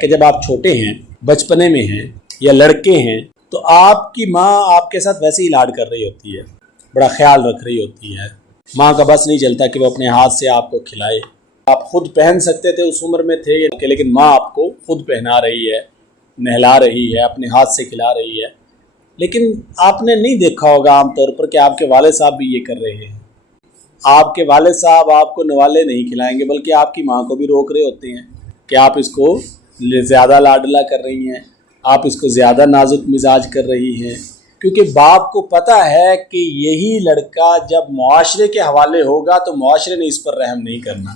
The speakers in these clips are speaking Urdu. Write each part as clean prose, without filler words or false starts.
کہ جب آپ چھوٹے ہیں، بچپنے میں ہیں یا لڑکے ہیں تو آپ کی ماں آپ کے ساتھ ویسے ہی لاڈ کر رہی ہوتی ہے، بڑا خیال رکھ رہی ہوتی ہے۔ ماں کا بس نہیں چلتا کہ وہ اپنے ہاتھ سے آپ کو کھلائے۔ آپ خود پہن سکتے تھے، اس عمر میں تھے کہ لیکن ماں آپ کو خود پہنا رہی ہے، نہلا رہی ہے، اپنے ہاتھ سے کھلا رہی ہے۔ لیکن آپ نے نہیں دیکھا ہوگا عام طور پر کہ آپ کے والد صاحب بھی یہ کر رہے ہیں۔ آپ کے والد صاحب آپ کو نوالے نہیں کھلائیں گے بلکہ آپ کی ماں کو بھی روک رہے ہوتے ہیں کہ آپ اس کو زیادہ لاڈلا کر رہی ہیں، آپ اس کو زیادہ نازک مزاج کر رہی ہیں، کیونکہ باپ کو پتہ ہے کہ یہی لڑکا جب معاشرے کے حوالے ہوگا تو معاشرے نے اس پر رحم نہیں کرنا،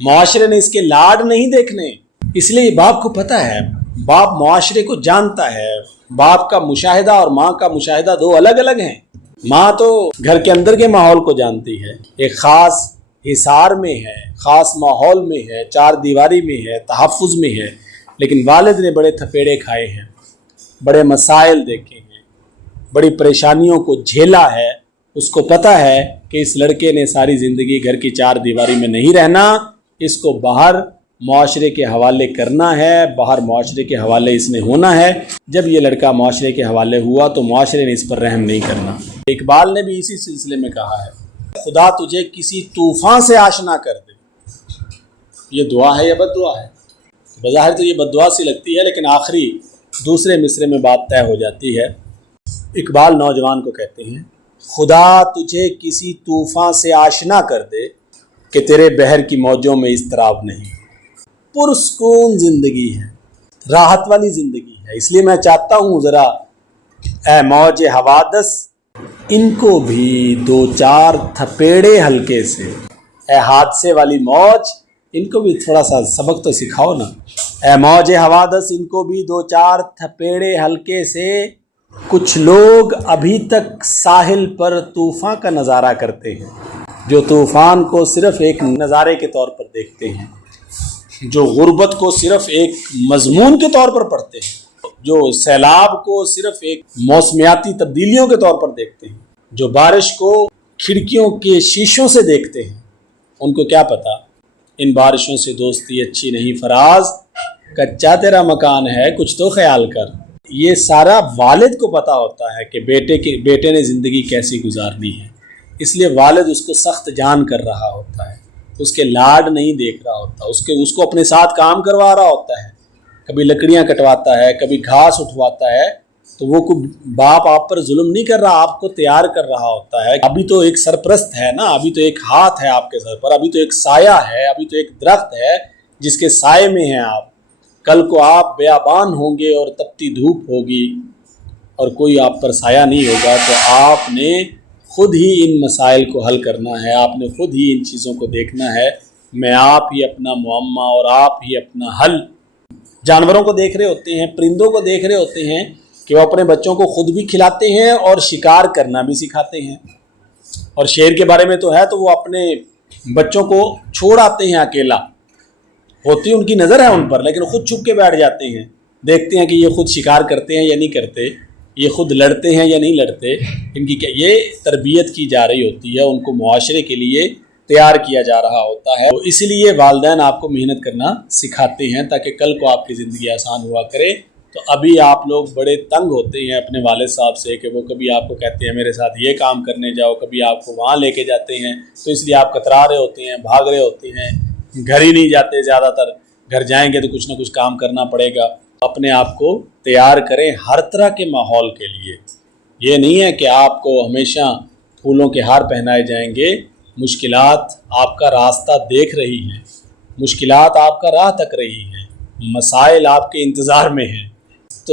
معاشرے نے اس کے لاڈ نہیں دیکھنے۔ اس لیے باپ کو پتہ ہے، باپ معاشرے کو جانتا ہے۔ باپ کا مشاہدہ اور ماں کا مشاہدہ دو الگ الگ ہیں۔ ماں تو گھر کے اندر کے ماحول کو جانتی ہے، ایک خاص حصار میں ہے، خاص ماحول میں ہے، چار دیواری میں ہے، تحفظ میں ہے۔ لیکن والد نے بڑے تھپیڑے کھائے ہیں، بڑے مسائل دیکھے ہیں، بڑی پریشانیوں کو جھیلا ہے۔ اس کو پتہ ہے کہ اس لڑکے نے ساری زندگی گھر کی چار دیواری میں نہیں رہنا، اس کو باہر معاشرے کے حوالے کرنا ہے، باہر معاشرے کے حوالے اس نے ہونا ہے۔ جب یہ لڑکا معاشرے کے حوالے ہوا تو معاشرے نے اس پر رحم نہیں کرنا۔ اقبال نے بھی اسی سلسلے میں کہا ہے، خدا تجھے کسی طوفان سے آشنا کر دے۔ یہ دعا ہے یا بد دعا ہے؟ بظاہر تو یہ بد دعا سی لگتی ہے، لیکن آخری دوسرے مصرے میں بات طے ہو جاتی ہے۔ اقبال نوجوان کو کہتے ہیں، خدا تجھے کسی طوفان سے آشنا کر دے کہ تیرے بحر کی موجوں میں اضطراب نہیں۔ پرسکون زندگی ہے، راحت والی زندگی ہے۔ اس لیے میں چاہتا ہوں ذرا اے موج حوادث ان کو بھی دو چار تھپیڑے ہلکے سے، اے حادثے والی موج ان کو بھی تھوڑا سا سبق تو سکھاؤ نا۔ اے موج حوادث ان کو بھی دو چار تھپیڑے ہلکے سے، کچھ لوگ ابھی تک ساحل پر طوفان کا نظارہ کرتے ہیں، جو طوفان کو صرف ایک نظارے کے طور پر دیکھتے ہیں، جو غربت کو صرف ایک مضمون کے طور پر پڑھتے ہیں، جو سیلاب کو صرف ایک موسمیاتی تبدیلیوں کے طور پر دیکھتے ہیں، جو بارش کو کھڑکیوں کے شیشوں سے دیکھتے ہیں، ان کو کیا پتہ ان بارشوں سے دوستی اچھی نہیں فراز، کچا تیرا مکان ہے کچھ تو خیال کر۔ یہ سارا والد کو پتہ ہوتا ہے کہ بیٹے نے زندگی کیسی گزارنی ہے، اس لیے والد اس کو سخت جان کر رہا ہوتا ہے، اس کے لاڈ نہیں دیکھ رہا ہوتا، اس کو اپنے ساتھ کام کروا رہا ہوتا ہے، کبھی لکڑیاں کٹواتا ہے، کبھی گھاس اٹھواتا ہے، تو وہ باپ آپ پر ظلم نہیں کر رہا، آپ کو تیار کر رہا ہوتا ہے۔ ابھی تو ایک سرپرست ہے نا، ابھی تو ایک ہاتھ ہے آپ کے سر پر، ابھی تو ایک سایہ ہے، ابھی تو ایک درخت ہے جس کے سائے میں ہیں آپ۔ کل کو آپ بیابان ہوں گے اور تپتی دھوپ ہوگی اور کوئی آپ پر سایہ نہیں ہوگا، تو آپ نے خود ہی ان مسائل کو حل کرنا ہے، آپ نے خود ہی ان چیزوں کو دیکھنا ہے۔ میں آپ ہی اپنا معمہ اور آپ ہی اپنا حل۔ جانوروں کو دیکھ رہے ہوتے ہیں، پرندوں کو دیکھ رہے ہوتے ہیں کہ وہ اپنے بچوں کو خود بھی کھلاتے ہیں اور شکار کرنا بھی سکھاتے ہیں۔ اور شیر کے بارے میں تو ہے، تو وہ اپنے بچوں کو چھوڑ آتے ہیں اکیلا، ہوتی ان کی نظر ہے ان پر، لیکن خود چھپ کے بیٹھ جاتے ہیں، دیکھتے ہیں کہ یہ خود شکار کرتے ہیں یا نہیں کرتے، یہ خود لڑتے ہیں یا نہیں لڑتے، ان کی یہ تربیت کی جا رہی ہوتی ہے، ان کو معاشرے کے لیے تیار کیا جا رہا ہوتا ہے۔ تو اس لیے والدین آپ کو محنت کرنا سکھاتے ہیں تاکہ کل کو آپ کی زندگی آسان ہوا کرے۔ تو ابھی آپ لوگ بڑے تنگ ہوتے ہیں اپنے والد صاحب سے کہ وہ کبھی آپ کو کہتے ہیں میرے ساتھ یہ کام کرنے جاؤ، کبھی آپ کو وہاں لے کے جاتے ہیں، تو اس لیے آپ کترا رہے ہوتے ہیں، بھاگ رہے ہوتے ہیں، گھر ہی نہیں جاتے زیادہ تر۔ گھر جائیں گے تو کچھ نہ کچھ کام کرنا پڑے گا۔ اپنے آپ کو تیار کریں ہر طرح کے ماحول کے لیے۔ یہ نہیں ہے کہ آپ کو ہمیشہ پھولوں کے ہار پہنائے جائیں گے۔ مشکلات آپ کا راستہ دیکھ رہی ہیں، مشکلات آپ کا راہ تک رہی ہیں، مسائل آپ کے انتظار میں ہیں،